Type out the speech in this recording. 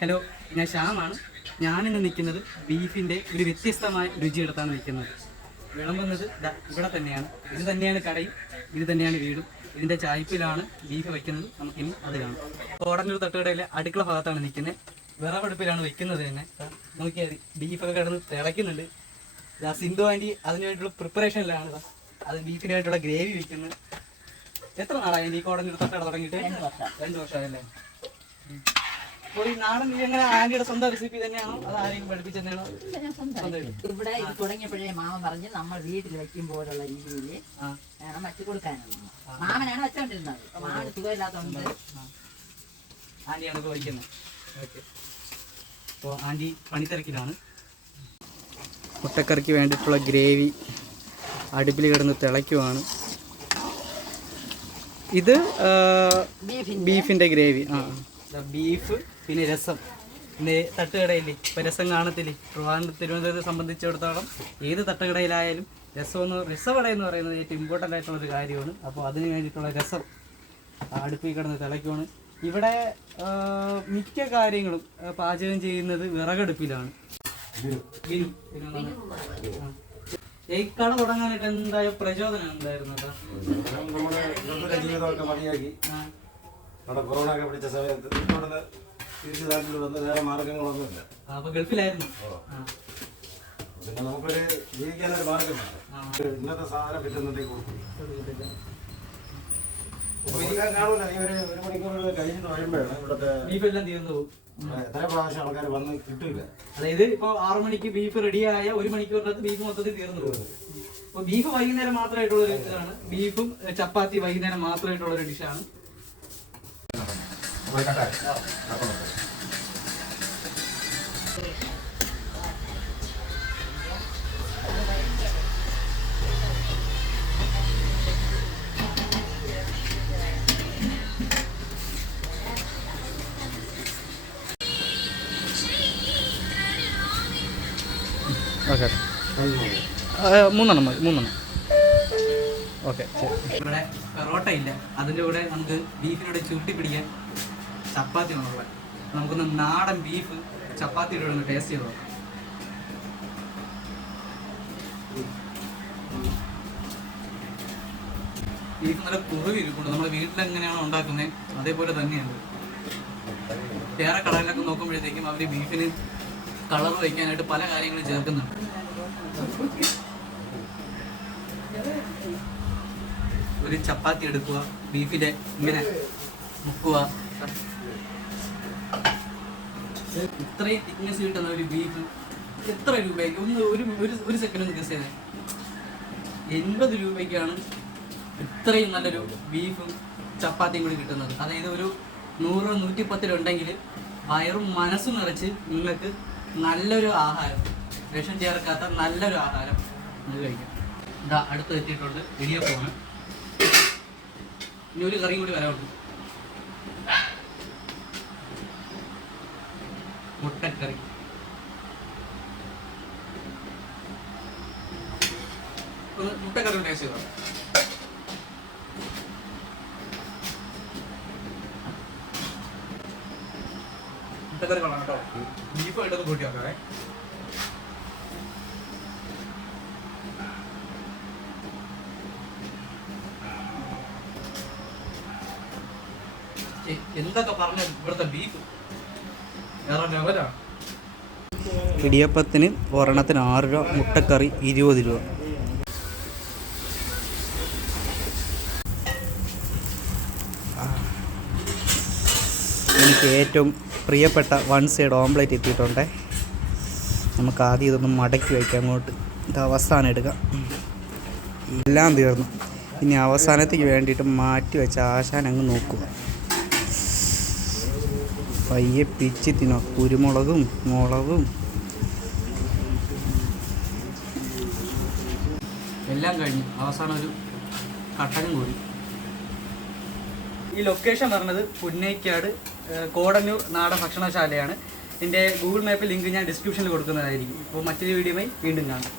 Hello, ഞാൻ ശ്യാമാണ്. ഞാനിന്ന് നിൽക്കുന്നത് ബീഫിൻ്റെ ഒരു വ്യത്യസ്തമായ രുചിയെടുത്താണ് നിൽക്കുന്നത്. വിളമ്പുന്നത് ഇവിടെ തന്നെയാണ്. ഇത് തന്നെയാണ് കടയും, ഇത് തന്നെയാണ് വീടും. ഇതിൻ്റെ ചായ്പിലാണ് ബീഫ് വയ്ക്കുന്നത്. നമുക്കിനി അത് കാണാം. കോടന്നൂർ തട്ടുകടയിലെ അടുക്കള ഭാഗത്താണ് നിൽക്കുന്നത്. വിറകടുപ്പിലാണ് വെക്കുന്നത് തന്നെ. നോക്കിയാൽ ബീഫൊക്കെ കിടന്ന് തിളയ്ക്കുന്നുണ്ട്. സിന്ധു ആൻറ്റി അതിനായിട്ടുള്ള പ്രിപ്പറേഷനിലാണ്. അത് ബീഫിനായിട്ടുള്ള ഗ്രേവി വയ്ക്കുന്നത്. എത്ര നാളായി ഈ കോടന്നൂർ തട്ടുകട തുടങ്ങിയിട്ട്? 2 വർഷമായല്ലേ? അപ്പോൾ ഈ നാടൻ എങ്ങനെ ആന്റിയുടെ സ്വന്തം റെസിപ്പി തന്നെയാണോ അത് ആരെങ്കിലും പഠിപ്പിച്ചെന്നാണോ? ഇവിടെ ഇത് തുടങ്ങിയപ്പോഴേ മാമൻ പറഞ്ഞ് നമ്മൾ വീട്ടിൽ വെക്കുമ്പോഴുള്ള രീതിയിൽ വേണം വച്ച് കൊടുക്കാനുള്ളത്. മാമനാണ് വെച്ചോണ്ടിരുന്നത്. മാമന് സുഖമില്ലാത്തതുകൊണ്ട് ആന്റിയാണ് ഇപ്പോൾ വയ്ക്കുന്നത്. ഓക്കെ, അപ്പോൾ ആന്റി പണിത്തിരക്കിലാണ്. മുട്ടക്കറിക്ക് വേണ്ടിയിട്ടുള്ള ഗ്രേവി അടുപ്പിൽ കിടന്ന് തിളയ്ക്കുവാണ്. ഇത് ബീഫിൻ്റെ ഗ്രേവി. ബീഫ് പിന്നെ രസം. പിന്നെ തട്ടുകടയിൽ ഇപ്പോൾ രസം കാണത്തില്ലേ? തിരുവനന്തപുരത്തെ സംബന്ധിച്ചിടത്തോളം ഏത് തട്ടുകടയിലായാലും രസവട എന്ന് പറയുന്നത് ഏറ്റവും ഇമ്പോർട്ടൻ്റ് ആയിട്ടുള്ളൊരു കാര്യമാണ്. അപ്പോൾ അതിന് വേണ്ടിയിട്ടുള്ള രസം അടുപ്പിൽ കിടന്ന് തിളയ്ക്കുവാണ്. ഇവിടെ മിക്ക കാര്യങ്ങളും പാചകം ചെയ്യുന്നത് വിറകടുപ്പിലാണ്. ഈ കട തുടങ്ങാനായിട്ട് എന്തായ പ്രചോദനം എന്തായിരുന്നു? കൊറോണ ഒക്കെ പിടിച്ച സമയത്ത് തിരിച്ചു നാട്ടിൽ വന്ന് വേറെ മാർഗങ്ങളൊന്നുമില്ല. അപ്പൊ ഗൾഫിലായിരുന്നു. പിന്നെ നമുക്കൊരു ജീവിക്കാനൊരു മാർഗം ഇന്നത്തെ സാധനം കിട്ടുന്നതേക്ക് കാണൂല. ഈ ഒരു മണിക്കൂർ കഴിഞ്ഞിട്ട് വരുമ്പോഴാണ് ഇവിടുത്തെ ബീഫ് എല്ലാം തീർന്നു പോകും. എത്ര പ്രാവശ്യം ആൾക്കാർ വന്ന് കിട്ടില്ല. അതായത് ഇപ്പൊ 6 മണിക്ക് ബീഫ് റെഡിയായ 1 മണിക്കൂറിനകത്ത് ബീഫ് മൊത്തത്തിൽ തീർന്നു പോകും. അപ്പൊ ബീഫ് വൈകുന്നേരം മാത്രമായിട്ടുള്ള ഒരു ഡിഷാണ്. ബീഫും ചപ്പാത്തി വൈകുന്നേരം മാത്രമായിട്ടുള്ള ഒരു ഡിഷാണ്. ഓക്കെ, 3 മതി. 3 ഓക്കെ, ശരി. ഇവിടെ പൊറോട്ട ഇല്ല. അതിൻ്റെ കൂടെ നമുക്ക് ബീഫിനോട് ചുരുട്ടി പിടിക്കാൻ ചപ്പാത്തി വേണം. നമുക്കൊന്ന് നാടൻ ബീഫ് ചപ്പാത്തിയുടെ ഒന്ന് ടേസ്റ്റ് ചെയ്ത് നോക്കാം. ബീഫ് നല്ല കുറുകിരിക്കുന്നു. നമ്മുടെ വീട്ടിലെങ്ങനെയാണോ ഉണ്ടാക്കുന്നത് അതേപോലെ തന്നെയാണ്. വേറെ കടകളിലൊക്കെ നോക്കുമ്പോഴത്തേക്കും അവർ ബീഫിന് കളർ വയ്ക്കാനായിട്ട് പല കാര്യങ്ങളും ചേർക്കുന്നുണ്ട്. ഒരു ചപ്പാത്തി എടുക്കുക, ബീഫിലെ ഇങ്ങനെ മുക്കുക. ഇത്രയും തിക്നെസ് കിട്ടുന്ന ഒരു ബീഫ് എത്ര രൂപയ്ക്ക്? ഒരു സെക്കൻഡ് ഒന്ന് ഗസ് ചെയ്തേ. 80 രൂപയ്ക്കാണ് ഇത്രയും നല്ലൊരു ബീഫും ചപ്പാത്തിയും കൂടി കിട്ടുന്നത്. അതായത് ഒരു 100-110 ഉണ്ടെങ്കിൽ വയറും മനസ്സും നിറച്ച് നിങ്ങൾക്ക് നല്ലൊരു ആഹാരം, വിഷം ചേർക്കാത്ത നല്ലൊരു ആഹാരം നിങ്ങൾ കഴിക്കാം. ഇതാ അടുത്ത് എത്തിയിട്ടുണ്ട് ഇടിയപ്പമാണ്. ഇനി ഒരു കറിയും കൂടി വരാറുണ്ട്. മുട്ടക്കറി. മുട്ടക്കറി ടേസ്റ്റ് ചെയ്തോ. മുട്ടക്കറി കൊള്ളാം കേട്ടോ. ബീഫായിട്ടൊന്ന് കൂട്ടി നോക്കാവേ. എന്തൊക്കെ പറഞ്ഞ ഇവിടുത്തെ ബീഫ് വേറെ ലെവലാണ്. ഇടിയപ്പത്തിന് ഒരെണ്ണത്തിന് 6 രൂപ, മുട്ടക്കറി 20 രൂപ. എനിക്ക് ഏറ്റവും പ്രിയപ്പെട്ട 1 സൈഡ് ഓംപ്ലേറ്റ് എത്തിയിട്ടുണ്ട്. നമുക്ക് ആദ്യം ഇതൊന്ന് മടക്കി വയ്ക്കാം. അങ്ങോട്ട് ഇത് അവസാനം എടുക്കാം. എല്ലാം തീർന്നു. ഇനി അവസാനത്തേക്ക് വേണ്ടിയിട്ട് മാറ്റി വെച്ച ആശാൻ അങ്ങ് നോക്കുക. പയ്യെ പിച്ചി തിന്നോ. കുരുമുളകും മുളകും എല്ലാം കഴിഞ്ഞു. അവസാനം ഒരു കട്ടനും കൂടി. ഈ ലൊക്കേഷൻ പറഞ്ഞത് പുന്നേക്കാട് കോടന്നൂർ നാടൻ ഭക്ഷണശാലയാണ്. എൻ്റെ ഗൂഗിൾ മാപ്പിൽ ലിങ്ക് ഞാൻ ഡിസ്ക്രിപ്ഷനിൽ കൊടുക്കുന്നതായിരിക്കും. അപ്പോൾ മറ്റൊരു വീഡിയോയുമായി വീണ്ടും കാണാം.